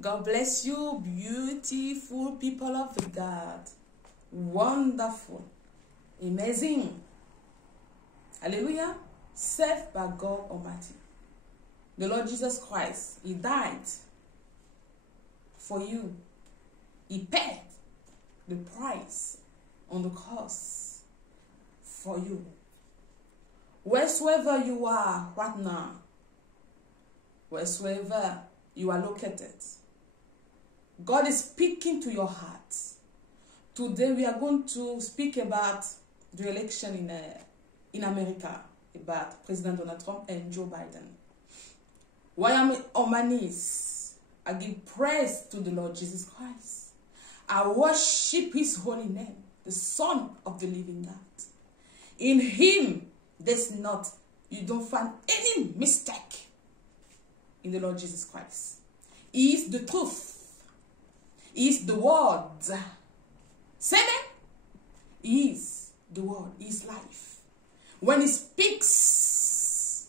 God bless you, beautiful people of God. Wonderful. Amazing. Hallelujah. Saved by God Almighty. The Lord Jesus Christ, He died for you. He paid the price on the cross for you. Wheresoever you are right now, wheresoever you are located, God is speaking to your heart. Today we are going to speak about the election in America, about President Donald Trump and Joe Biden. While I'm on my knees, I give praise to the Lord Jesus Christ. I worship His holy name, the Son of the living God. In Him, you don't find any mistake in the Lord Jesus Christ. He is the truth. He is the word. Say that. He is the word. He is life. When He speaks,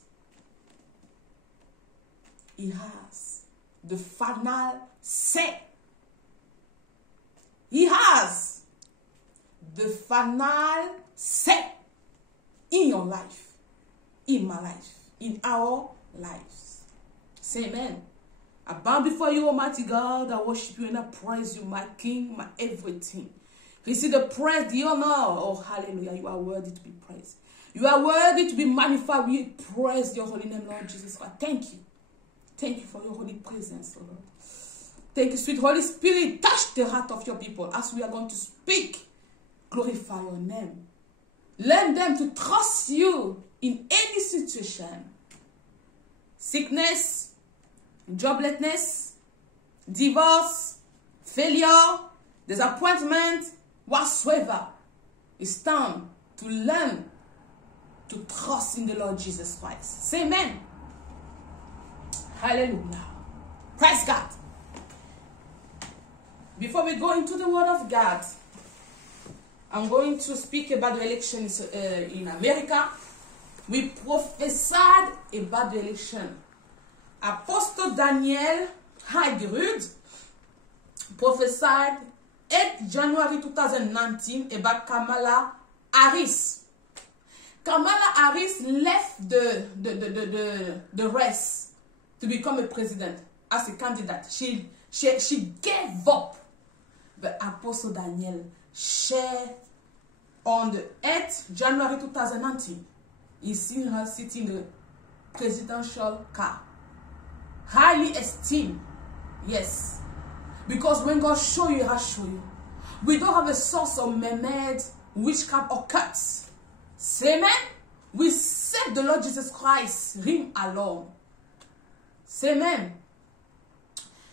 He has the final say. He has the final say in your life, in my life, in our lives. Say amen. I bow before you, Almighty God. I worship you and I praise you, my King, my everything. Receive the praise, the honor. Oh, hallelujah. You are worthy to be praised. You are worthy to be magnified. We praise your holy name, Lord Jesus Christ. Thank you. Thank you for your holy presence, Lord. Thank you, sweet Holy Spirit. Touch the heart of your people as we are going to speak. Glorify your name. Learn them to trust you in any situation. Sickness, joblessness, divorce, failure, disappointment, whatsoever. It's time to learn to trust in the Lord Jesus Christ. Say amen. Hallelujah. Praise God. Before we go into the word of God, I'm going to speak about the elections in America. We prophesied about the election. Apostle Daniel Hagerud prophesied 8 January 2019 about Kamala Harris. Kamala Harris left the race to become a president as a candidate. She gave up. But Apostle Daniel shared on the 8th January 2019. He seen her sitting in the presidential car. Highly esteemed. Yes. Because when God show you, He has show you. We don't have a source of mermaid, witchcraft or cuts. Say amen. We serve the Lord Jesus Christ, Him alone. Say amen.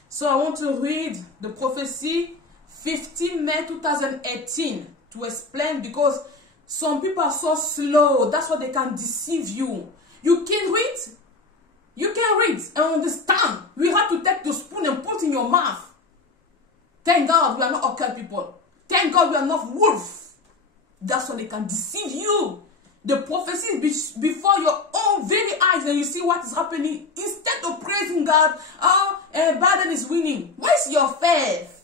So I want to read the prophecy 15 May 2018 to explain, because some people are so slow. That's why they can deceive you. You can read. You can read and understand. We have to take the spoon and put in your mouth. Thank God we are not occult people. Thank God we are not wolves. That's why they can deceive you. The prophecy is before your own very eyes, and you see what is happening. Instead of praising God, Biden is winning. Where's your faith?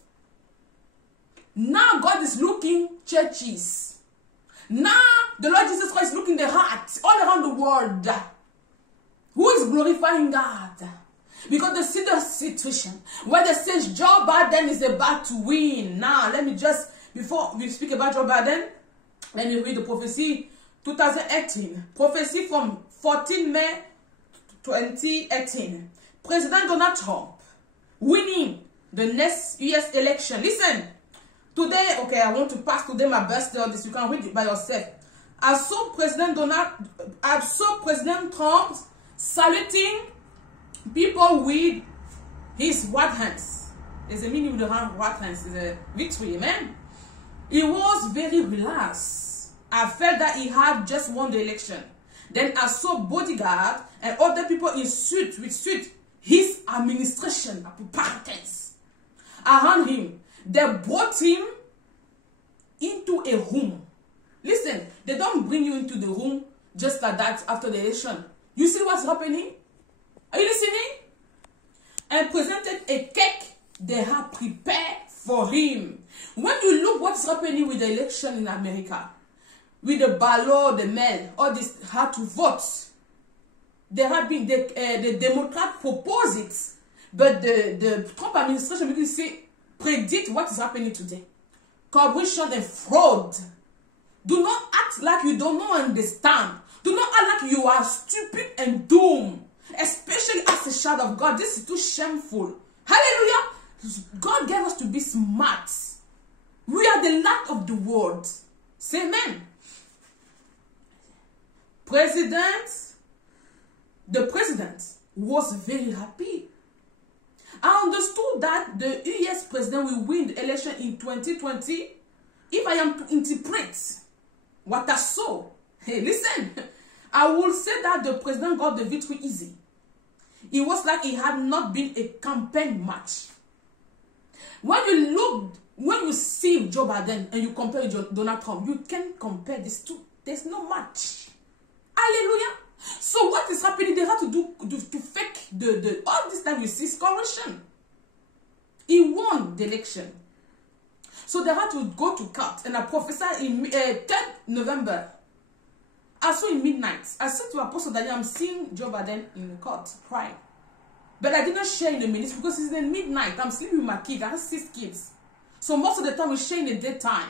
Now God is looking churches. Now the Lord Jesus Christ is looking the hearts all around the world. Who is glorifying God? Because they see the situation where they say Joe Biden is about to win. Now let me just, before we speak about Joe Biden, let me read the prophecy 2018. Prophecy from 14 May 2018. President Donald Trump winning the next US election. Listen. Today, okay, I want to pass today my best this. You can read it by yourself. I saw President Trump saluting people with his right hands. There's a meaning with the right hands. It's a victory, amen. He was very relaxed. I felt that he had just won the election. Then I saw bodyguard and other people in suit with suit. His administration apparatus around him. They brought him into a room. Listen, they don't bring you into the room just like that after the election. You see what's happening? Are you listening? And presented a cake they have prepared for him. When you look what's happening with the election in America, with the ballot, the mail, all this, how to vote, there have been the Democrat propose it, but the Trump administration because say predict what is happening today. Corruption and fraud. Do not act like you don't understand. Do not act like you are stupid and doomed. Especially as a child of God. This is too shameful. Hallelujah. God gave us to be smart. We are the light of the world. Say amen. The president was very happy. I understood that the US president will win the election in 2020 if I am to interpret what I saw. Hey, listen. I will say that the president got the victory easy. It was like it had not been a campaign match. When you see Joe Biden and you compare with Donald Trump, you can't compare these two. There's no match. Hallelujah. So what is happening? They have to do to fake all this time you see is corruption. He won the election. So they had to go to court, and I prophesied in 10th November. I saw in midnight. I said to Apostle that I'm seeing Joe Biden in court crying. But I didn't share in the minutes because it's in midnight. I'm sleeping with my kids. I have 6 kids. So most of the time we share in the daytime.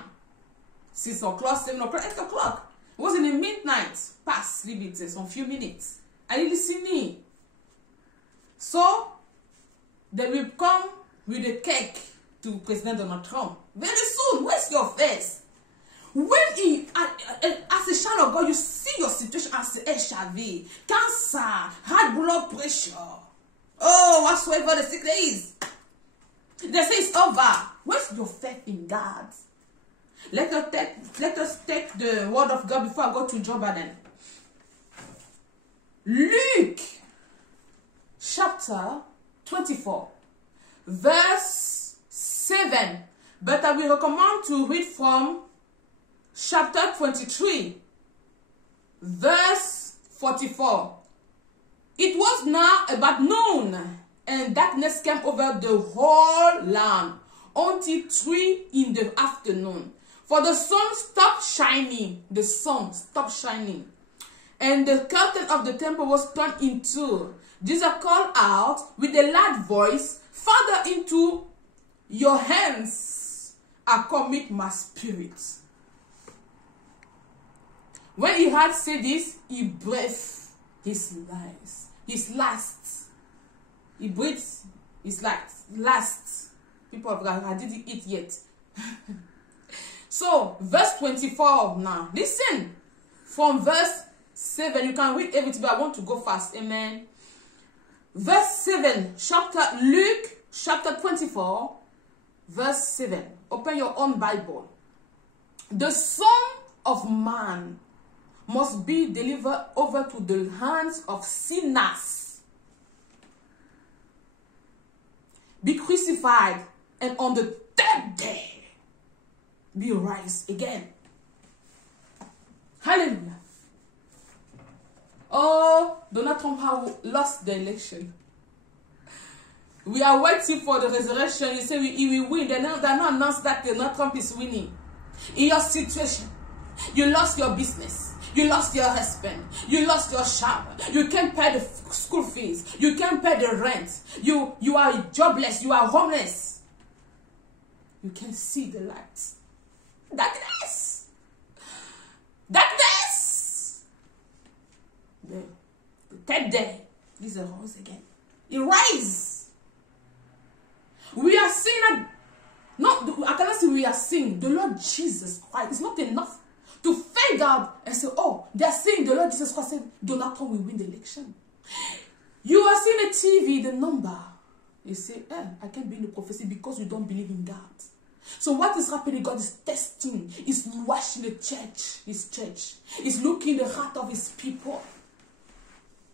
6 o'clock, 7 o'clock, 8 o'clock. It was in the midnight. Past sleep it some few minutes. Are you listening? So they will come with a cake to President Donald Trump. Very soon. Where's your face? When as a child of God, you see your situation as HIV, cancer, high blood pressure. Oh, whatsoever the sickness is. They say it's over. Where's your faith in God? Let us take the word of God before I go to Joe Biden. Luke chapter 24, verse 7. But I will recommend to read from chapter 23, verse 44. It was now about noon, and darkness came over the whole land until 3 in the afternoon. For the sun stopped shining. The sun stopped shining. And the curtain of the temple was torn in two. Jesus called out with a loud voice, Father, into your hands I commit my spirit. When he had said this, he breathed his last. He breathed his last. People of God, I didn't eat yet. So, verse 24 now. Listen. From verse 7, you can read everything, but I want to go fast. Amen. Verse 7, Luke chapter 24, verse 7. Open your own Bible. The Son of Man must be delivered over to the hands of sinners, be crucified, and on the 3rd day be raised again. Hallelujah. Oh, Donald Trump has lost the election. We are waiting for the resurrection. You say he will win. They not announced that Donald Trump is winning. In your situation, you lost your business. You lost your husband. You lost your job. You can't pay the school fees. You can't pay the rent. You are jobless. You are homeless. You can see the light. Darkness. Darkness. The 3rd day is a rose again. It rises. We are seeing that. No, I cannot say we are seeing the Lord Jesus Christ. It's not enough to fade out and say, oh, they are saying the Lord Jesus Christ said Donald Trump will win the election. You are seeing a TV, the number. You say, I can't be in the prophecy because you don't believe in God. So what is happening? God is testing. He's washing the church. His church. He's looking the heart of his people.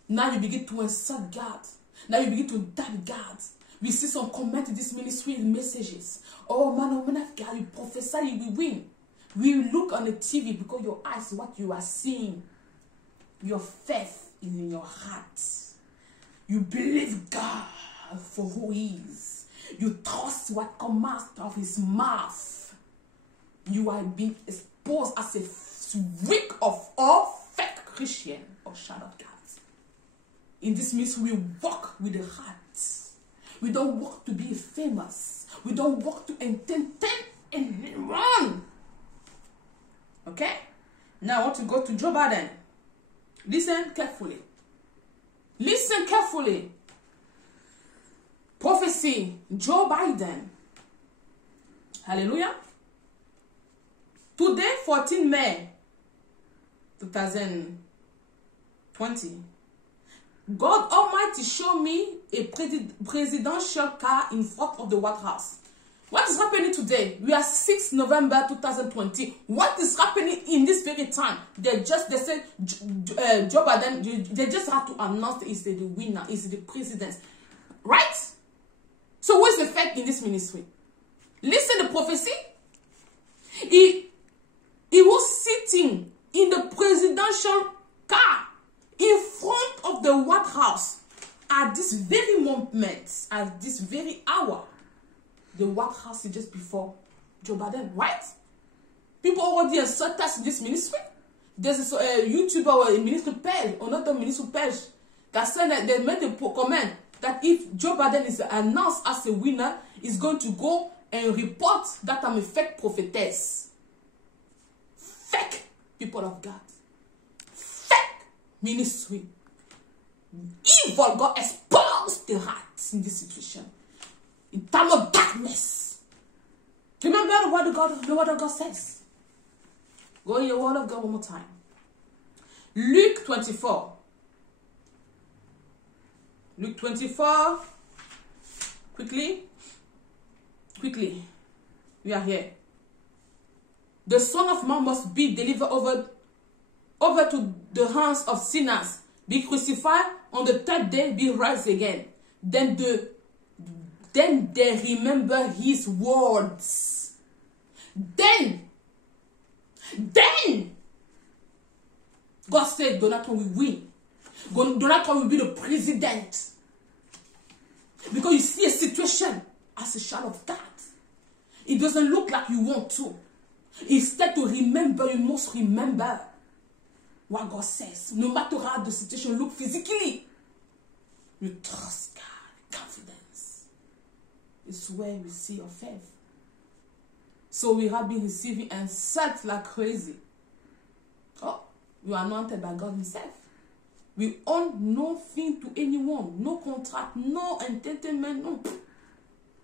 Now you begin to insult God. Now you begin to doubt God. We see some comment in this ministry messages. Oh man of God, you prophesy, you will win. We look on the TV because your eyes, what you are seeing. Your faith is in your heart. You believe God for who he is. You trust what comes out of his mouth. You are being exposed as a weak of all fake Christian or child of God. In this means we walk with the heart. We don't walk to be famous. We don't walk to entertain anyone. Okay? Now I want to go to Joe Biden. Listen carefully. Listen carefully. Prophecy, Joe Biden. Hallelujah. Today, 14 May 2020. God Almighty showed me a presidential car in front of the White House. What is happening today? We are 6 November 2020. What is happening in this very time? They said Joe Biden, they just have to announce he's the winner, he's the president. Right? So what's the fact in this ministry? Listen to prophecy. He was sitting in the presidential car in front of the White House at this very moment, at this very hour. The White House is just before Joe Biden, right? People already insult us in this ministry. There's a YouTuber or a ministry page, or not a ministry page, that said that they made a comment that if Joe Biden is announced as a winner, he's going to go and report that I'm a fake prophetess. Fake people of God. Fake ministry. Evil God exposed the hearts in this situation. In time of darkness. Remember what the word of God says. Go in your word of God one more time. Luke 24. Luke 24. Quickly. We are here. The Son of Man must be delivered over to the hands of sinners, be crucified, on the third day be raised again. Then they remember his words. Then God said Donald Trump will win. Donald Trump will be the president. Because you see a situation as a child of God. It doesn't look like you want to. Instead to remember, you must remember what God says. No matter how the situation looks physically, you trust God. Confidence is where we see your faith. So we have been receiving insult like crazy. Oh, you are anointed by God himself. We own nothing to anyone. No contract, no entertainment, no.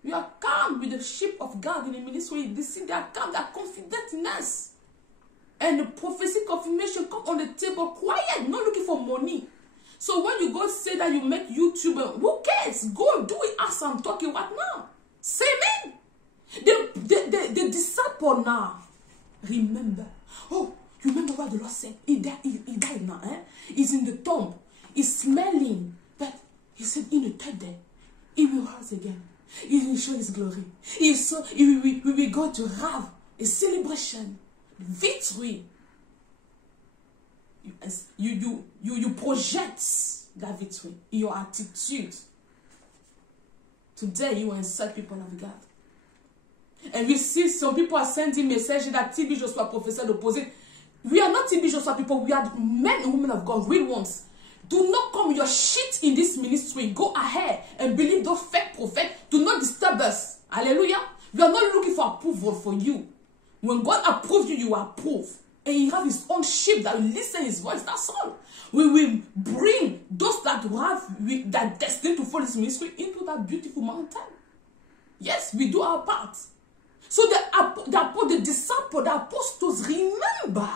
We are calm with the sheep of God in the ministry. They see they are calm, they are confident in us. And the prophecy confirmation come on the table quiet, not looking for money. So when you go say that you make YouTube, who cares? Go do it as I'm talking right now. Say me. The disciple now. Remember. Oh, you remember what the Lord said? He died now. He's in the tomb. He's smelling. But he said in the third day, he will rise again. He will show his glory. We will go to have a celebration. Victory. You project that victory in your attitude. Today you insult people of God. And we see some people are sending messages that TB Joshua prophesied opposite. We are not TB Joshua people. We are men and women of God, real ones. Do not come with your shit in this ministry. Go ahead and believe those fake prophets. Do not disturb us. Hallelujah. We are not looking for approval for you. When God approves you, you are approved. And he has his own sheep that will listen his voice. That's all. We will bring those that have that destined to follow this ministry into that beautiful mountain. Yes, we do our part. So the disciples, the apostles remember.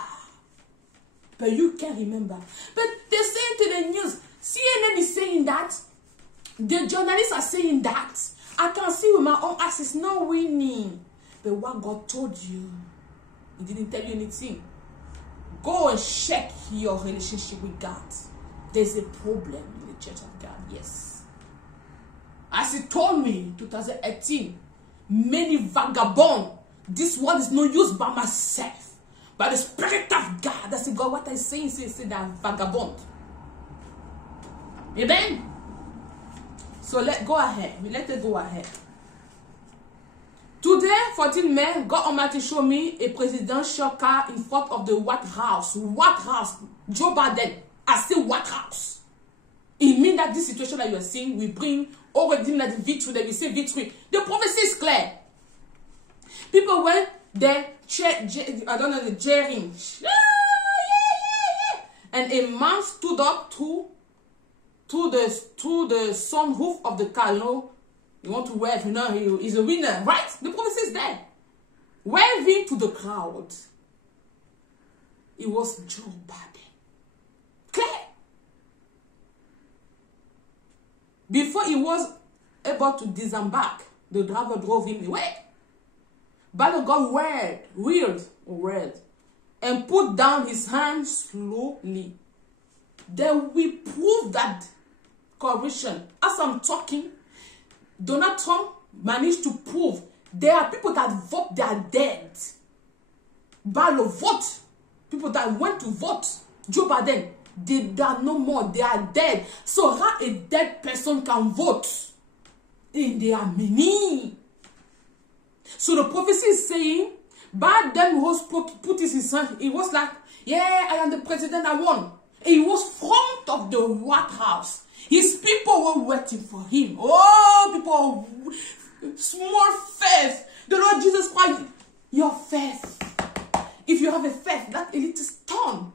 But you can't remember. But they're saying to the news, CNN is saying that. The journalists are saying that. I can see with my own eyes it's not winning. But what God told you, he didn't tell you anything. Go and check your relationship with God. There's a problem in the church of God, yes. As he told me in 2018, many vagabonds, this word is not used by myself, by the Spirit of God. I said, God, what I say that vagabond. Amen? So let it go ahead. Today, 14 May, God Almighty showed me a presidential car in front of the White House. White House. Joe Biden. I say White House. It means that this situation that you are seeing will bring already that victory, that we say victory. The prophecy is clear. People went there, I don't know, the jeering. And a man stood up to the sunroof of the car, you know. You want to wave, you know, he's a winner, right? The prophecy is there. Waving to the crowd. It was Joe Biden. Clear. Before he was able to disembark, the driver drove him away. But God wheeled, and put down his hand slowly. Then we prove that corruption. As I'm talking, Donald Trump managed to prove there are people that vote, they are dead. Ballot vote. People that went to vote Joe Biden, they are no more, they are dead. So how a dead person can vote? And they are many. So the prophecy is saying, Biden was put his hand, he was like, yeah, I am the president, I won. He was front of the White House. His people were waiting for him. Oh, people, small faith. The Lord Jesus Christ, your faith. If you have a faith, that a little stone,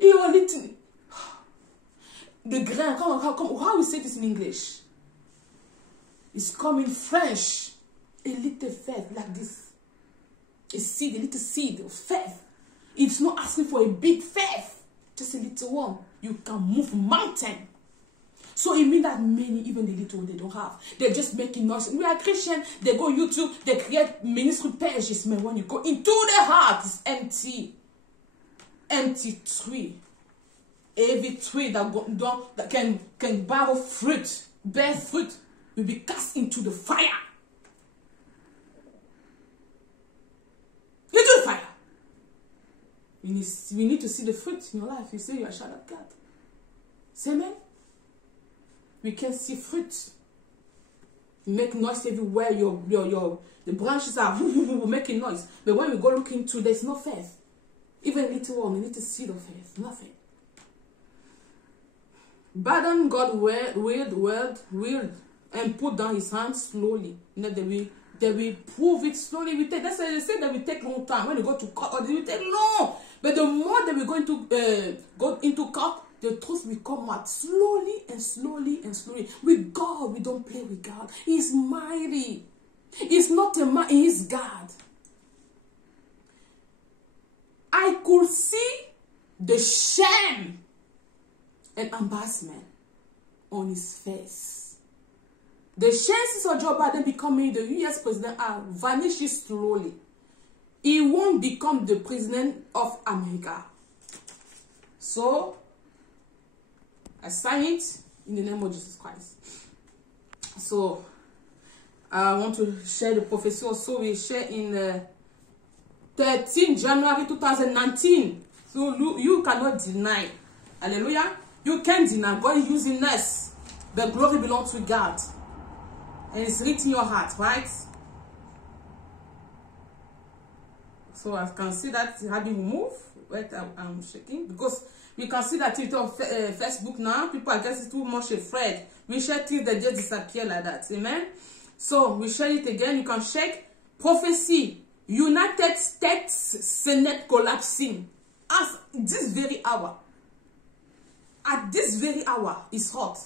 a little, the grain, how we say this in English? It's come in French. A little faith like this. A seed, a little seed of faith. It's not asking for a big faith. Just a little one. You can move mountain. So it means that many, even the little they don't have. They're just making noise. We are Christian. They go YouTube. They create ministry pages. But when you go into the heart, it's empty. Empty tree. Every tree that can bear fruit, will be cast into the fire. Into the fire. We need to see the fruit in your life. You say you are a child of God. Say amen. We can see fruit. You make noise everywhere. The branches are making noise. But when we go look into, there's no faith. Even a little one, you need to see the faith. Nothing. Biden God willed and put down his hand slowly. You know, they will prove it slowly. That's why they say that will take long time. When you go to court, it will take long. But the more that we're going to go into court, the truth will come out slowly and slowly and slowly. With God, we don't play with God. He's mighty. He's not a man, he is God. I could see the shame and embarrassment on his face. The chances of Joe Biden becoming the US president are vanishing slowly. He won't become the president of America. So, I sign it in the name of Jesus Christ. So, I want to share the prophecy also. We share in 13 January 2019. So, you cannot deny. Hallelujah. You can't deny. God is using us. The glory belongs to God. And it's written in your heart, right? So I can see that having moved. Wait, I'm shaking. Because we can see that it's on Facebook now. People are getting too much afraid. We share things that just disappear like that. Amen? So we share it again. You can check. Prophecy. United States Senate collapsing. At this very hour. At this very hour, it's hot.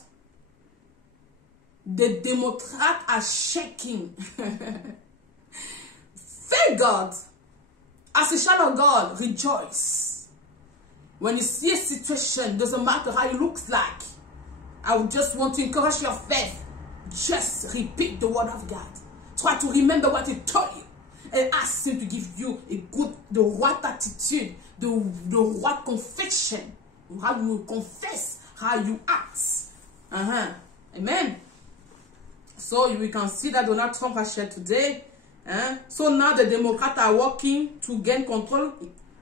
The Democrats are shaking. Thank God. As a child of God, rejoice. When you see a situation, doesn't matter how it looks like. I would just want to encourage your faith. Just repeat the word of God. Try to remember what he told you. And ask him to give you the right attitude, the right confession. How you confess, how you act. Amen. So we can see that Donald Trump has shared today. So now the Democrats are working to gain control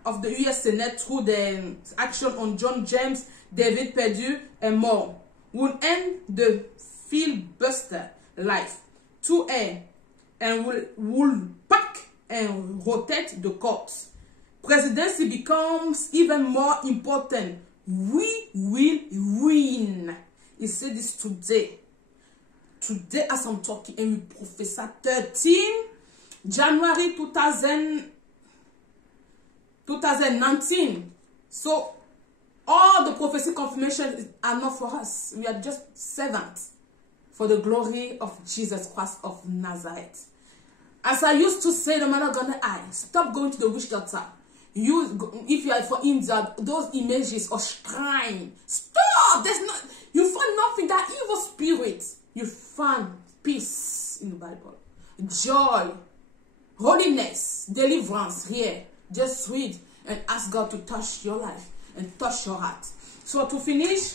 of the US Senate through the action on John James, David Perdue, and more. Will end the filibuster life. 2A. and will pack and rotate the courts. Presidency becomes even more important. We will win. He said this today. Today as I'm talking, and we prophesy 13 January 2019. So all the prophecy confirmations are not for us. We are just servants for the glory of Jesus Christ of Nazareth. As I used to say, the man of God, stop going to the witch doctor. If you are for India, those images or shrine, stop. There's not. You find nothing. That evil spirit. You find peace in the Bible, joy, holiness, deliverance here. Just read and ask God to touch your life and touch your heart. So to finish,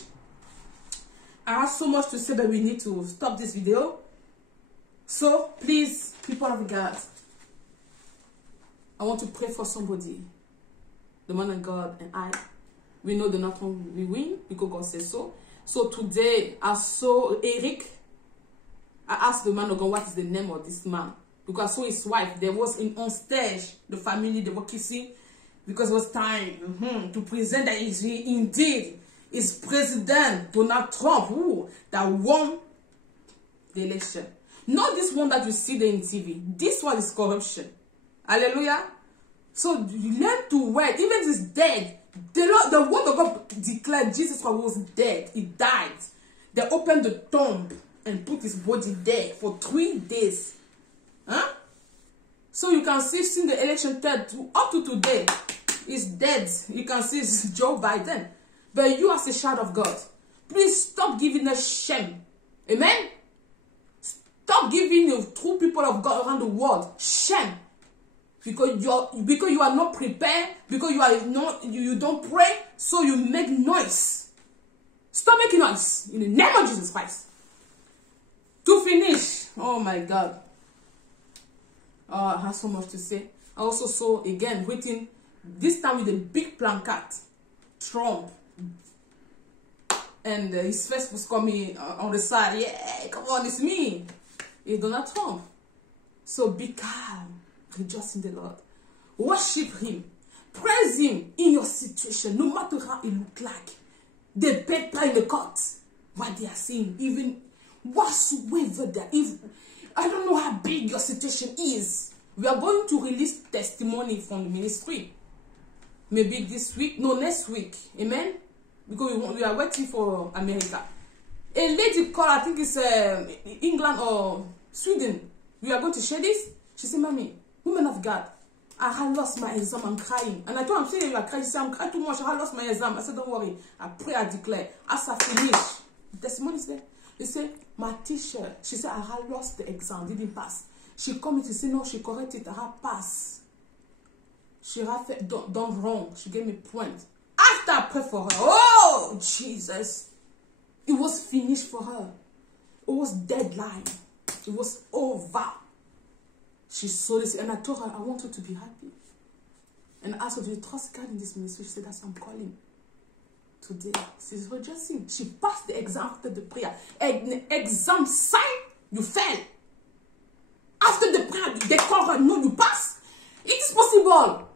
I have so much to say, but we need to stop this video. So please, people of God, I want to pray for somebody. The man of God and I, we know the not we win because God says so. So today, I saw Eric. I asked the man of God, what is the name of this man? Because I saw his wife. There was on stage, the family, they were kissing. Because it was time to present that indeed is President Donald Trump that won the election. Not this one that you see there in TV. This one is corruption. Hallelujah. So you learn to wait. Even if he's dead, the word of God declared Jesus was dead. He died. They opened the tomb and put his body there for 3 days. Huh? So you can see since the election up to today, he's dead. You can see it's Joe Biden. But you as a child of God, please stop giving us shame. Amen? Stop giving the true people of God around the world shame. Because you are not prepared, because you don't pray, so you make noise. Stop making noise in the name of Jesus Christ. To finish, oh my God, I have so much to say. I also saw again written this time with a big placard, Trump, and his face was coming on the side. Yeah, come on, it's me. It's Donald Trump. So be calm. Rejoice in the Lord. Worship him. Praise him in your situation, no matter how it looks like. The paper in the court, what they are saying, even whatsoever that if I don't know how big your situation is. We are going to release testimony from the ministry. Maybe this week, no, next week. Amen? Because we are waiting for America. A lady called, I think it's England or Sweden. We are going to share this. She said, Mommy, woman of God, I have lost my exam, I'm crying. And I told her, you are crying. She said, I'm crying too much, I have lost my exam. I said, don't worry. I pray, I declare. As I finish, the testimony is there. They say, my teacher, she said, I have lost the exam, didn't pass. She come to say, no, she corrected it, I have passed. She have done wrong. She gave me point. After I prayed for her, oh, Jesus, it was finished for her. It was deadline. It was over. She saw this, and I told her, I want her to be happy. And I asked her, do you trust God in this ministry? She said, that's what I'm calling. Today, she's rejoicing. She passed the exam after the prayer. Exam sign, you fail. After the prayer, they call her, no, you pass. It is possible.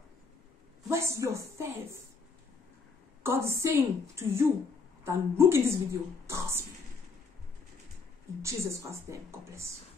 Where's your faith? God is saying to you that look in this video, trust me. In Jesus Christ's name, God bless you.